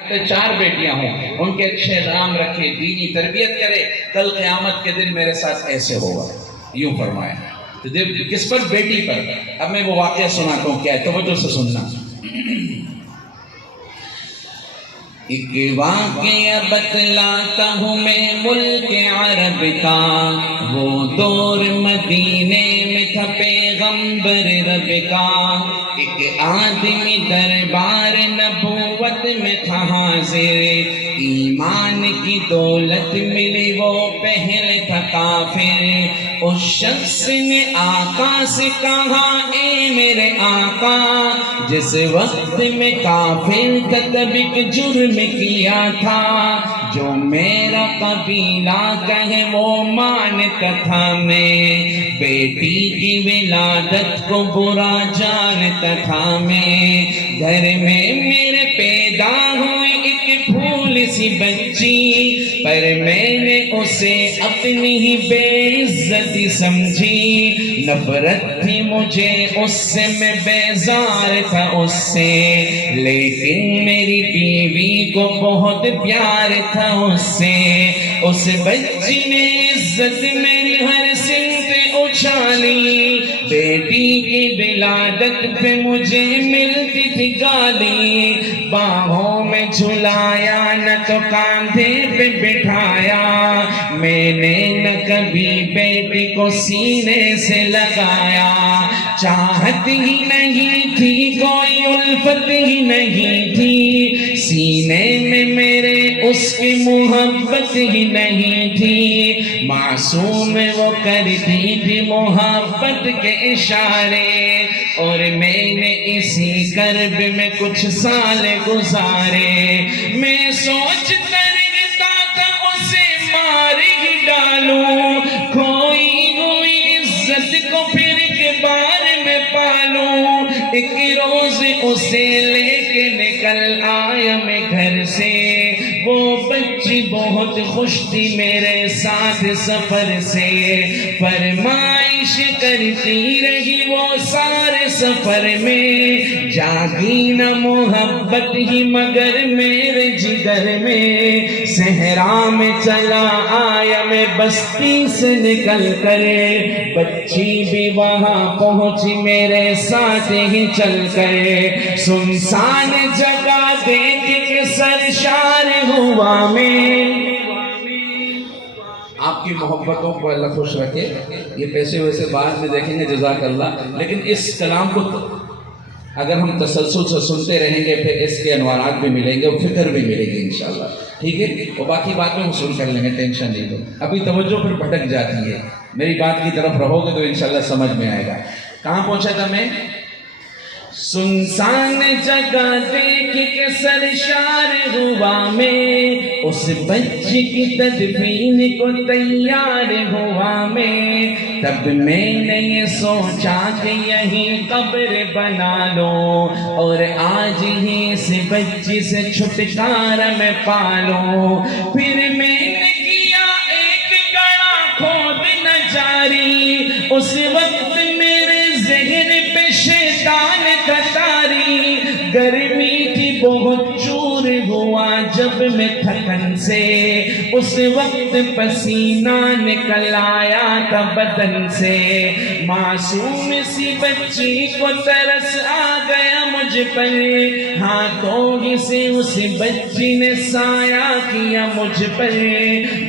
4 بیٹیاں ہوں، ان کے اچھے نام رکھے، دینی تربیت کرے، کل قیامت کے دن میرے ساتھ ایسے ہوگا، یوں فرمایا۔ تو کس پر؟ بیٹی پر۔ اب میں وہ واقعہ سناتا ہوں، کیا ہے، توجہ سے سننا۔ ایک واقعہ بتلاتا ہوں میں ملک عرب کا، وہ دور مدینے میں تھا پیغمبر رب کا۔ ایک آدمی دربار نبوت میں تھا حاضر، ایمان کی دولت ملی وہ پہلے تھا کافر۔ اس شخص نے آقا سے کہا، اے میرے آقا، جس وقت میں کافر تھا تب ایک جرم کیا تھا، جو میرا قبیلہ کہے وہ مانتا تھا۔ میں بیٹی کی ولادت کو برا جانتا تھا۔ میں گھر میں میرے پیدا ہوئی ایک پھول سی بچی، پر میں نے اسے اپنی ہی بے عزتی سمجھی۔ نفرت تھی مجھے اس سے، میں بیزار تھا اس سے، لیکن میری بیوی کو بہت پیار تھا اس سے۔ اس بچی نے عزت میری ہر سمت اچھالی، بیٹی کی ولادت پہ مجھے ملتی تھی گالی۔ باہوں میں جھلایا نہ تو کاندھے پہ بٹھایا، میں نے نہ کبھی بیٹی کو سینے سے لگایا۔ چاہت ہی نہیں تھی، کوئی الفت ہی نہیں تھی، سینے میں میرے اس کی محبت ہی نہیں تھی۔ معصوم وہ کرتی تھی محبت کے اشارے، اور میں نے اسی کرب میں کچھ سال گزارے۔ میں سوچتا رہتا تھا اسے مار ہی ڈالوں، کھوئی ہوئی عزت کو پھر ایک بار میں پالوں۔ ایک روز اسے لے کے نکل آیا میں گھر سے، وہ بچی بہت خوش تھی میرے ساتھ سفر سے۔ فرمائش کرتی رہی وہ سارے سفر میں، جاگی نہ محبت ہی مگر میرے جگر میں۔ صحرا میں چلا آیا میں بستی سے نکل کر، بچی بھی وہاں پہنچی میرے ساتھ ہی چل کر۔ سنسان جگہ دیکھ کے سرشار ہوا میں۔ آپ کی محبتوں کو اللہ خوش رکھے۔ یہ پیسے ویسے بعد میں دیکھیں گے، جزاک اللہ، لیکن اس کلام کو اگر ہم تسلسل سے سنتے رہیں گے پھر اس کے انوارات بھی ملیں گے اور فکر بھی ملے گی انشاءاللہ، ٹھیک ہے؟ اور باقی بات میں حصول کر لیں گے، ٹینشن نہیں دو۔ ابھی توجہ پھر بھٹک جاتی ہے، میری بات کی طرف رہو گے تو انشاءاللہ سمجھ میں آئے گا۔ کہاں پہنچا تھا میں؟ سنسان جگہ دیکھ کے سرشار ہوا میں، اس بچی کی تدفین کو تیار ہوا میں۔ تب میں نے یہ سوچا کہ یہیں قبر بنا لو، اور آج ہی اس بچی سے چھٹکارا میں پالوں۔ پھر میں نے کیا ایک گڑھا کھود نہ جاری، اس وقت میرے ذہن پہ شیطان کتاری۔ گرمی تھی بہت، چور ہوا جب میں تھکن سے، اس وقت پسینہ نکل آیا تھا بدن سے۔ معصوم سی بچی کو ترس آ گیا مجھ پر، ہاتھوں ہی سے اس بچی نے سایہ کیا مجھ پر۔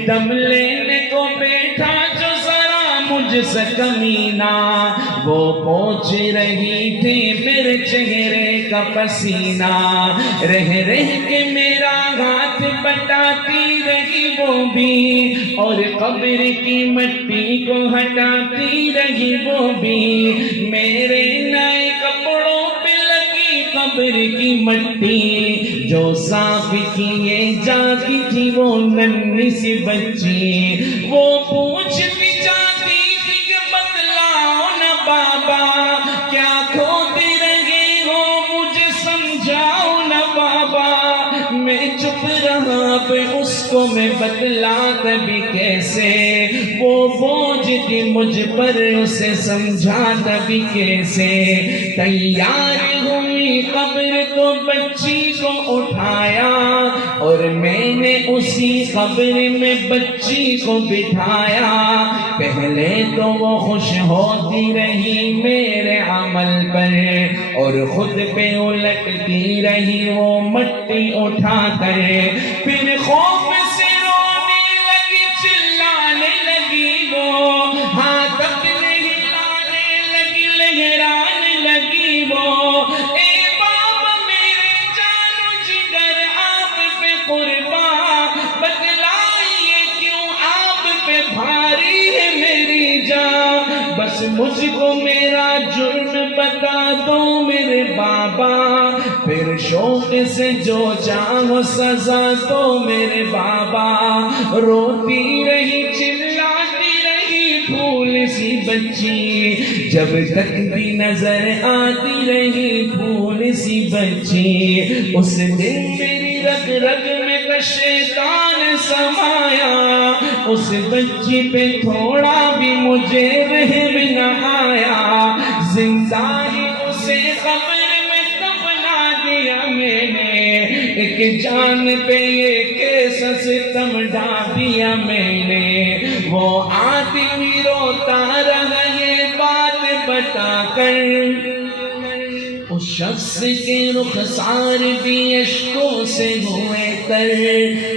دم لینے کو بیٹھا جو مجھ سے کمینہ، وہ پوچھ رہی تھی میرے چہرے کا پسینہ۔ رہ رہ کے میرا ہاتھ بٹاتی رہی وہ بھی، اور قبر کی مٹی کو ہٹاتی رہی وہ بھی۔ میرے نئے کپڑوں پہ لگی قبر کی مٹی، جو صاف کیے جاتی تھی وہ ننھی سی بچی۔ وہ پوچھتی بابا کیا کھوتے رہے ہو، مجھے سمجھاؤ نا بابا۔ میں چپ رہا پہ اس کو میں بتلاتا بھی کیسے، وہ بوجھ تھی مجھ پر اسے سمجھاتا بھی کیسے۔ تیار ہوئی قبر تو بچی کو اٹھایا، اور میں نے اسی قبر میں بچی کو بٹھایا. پہلے تو وہ خوش ہوتی رہی میرے عمل پر اور خود پہ الٹتی رہی وہ مٹی اٹھا کر. پھر خوف سے رونے لگی, چلانے لگی, وہ ہاتھ اپنے ہلانے لگی, لہرانے لگی وہ. اے بابا میرے جانو جگر آپ پہ قربان, بتلائیے کیوں آپ پہ بھاری ہے میری جان. بس مجھ کو میرا جرم بتا دو میرے بابا, پھر شوق سے جو چاہو سزا دو میرے بابا. روتی رہی چلاتی رہی پھول سی بچی, جب تک بھی نظر آتی رہی پھول سی بچی. اس دن میری رگ رگ میں کا شیطان سمایا, اس بچی پہ تھوڑا بھی مجھے رحم نہ آیا. زندہ ہی اسے قبر میں دفنا دیا میں نے, ایک جان پہ یہ کیسا ستم ڈھا دیا میں نے. وہ آدمی روتا رہا یہ بات بتا کر, اس شخص کے رخسار بھی اشکوں سے ہوئے تر.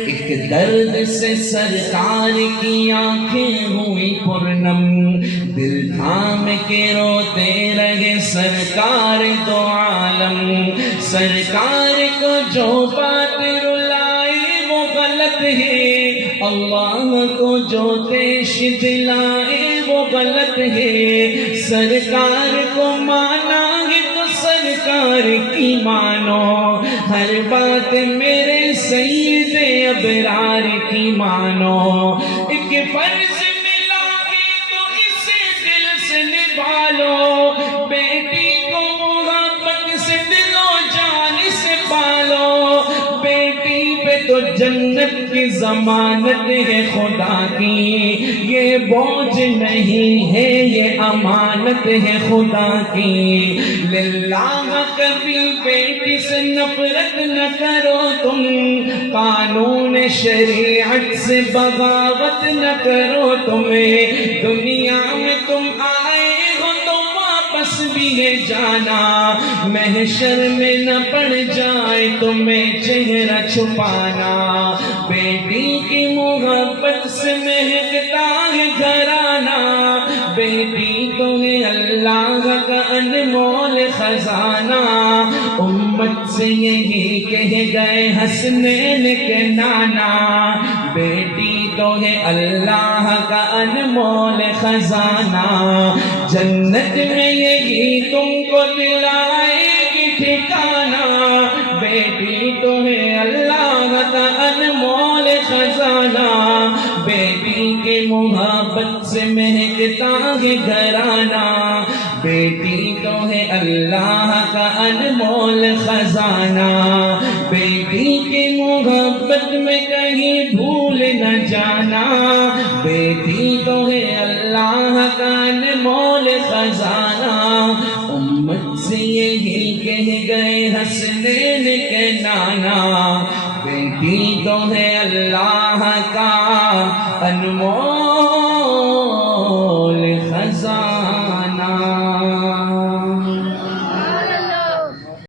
ایک درد سے سرکار کی آنکھیں ہوئی پرنم, دل تھام کے روتے رہے سرکار دو عالم. سرکار کو جو بات رلائے وہ غلط ہے, اللہ کو جو دیش دلائے وہ غلط ہے. سرکار کو مانا ہے تو سرکار کی مانو, ہر بات میرے سید ابرار کی مانو. ایک فرض ملا ہے تو اسے دل سے نبھا لو, بیٹی کو محبت سے دل و جان سے پالو. بیٹی پہ تو جنت کی ضمانت ہے خدا کی, یہ بوجھ نہیں ہے یہ امانت ہے خدا کی. للہ کبھی بیٹی سے نفرت نہ کرو تم, قانون شریعت سے بغاوت نہ کرو تم. دنیا میں تم آئے ہو تو واپس بھی ہے جانا, محشر میں نہ پڑ جائے تمہیں چہرہ چھپانا. بیٹی کی محبت سے مہکتا ہے گھرانہ, بیٹی تو ہے اللہ کا انمول خزانہ. امت سے یہی کہہ گئے حسنین کے نانا, بیٹی تو ہے اللہ کا انمول خزانہ. جنت میں یہی تم کو دلائے گی ٹھکانہ, بیٹی تو ہے اللہ کا انمول خزانہ. بیٹی کے محبت سے مہکتا ہے گھرانہ, بیٹی تو ہے اللہ کا انمول خزانہ. بیٹی کی محبت میں کہیں بھول نہ جانا, بیٹی تو ہے اللہ کا انمول خزانہ. امت سے یہی کہہ گئے حسنین کے نانا, بیٹی تو ہے اللہ کا انمول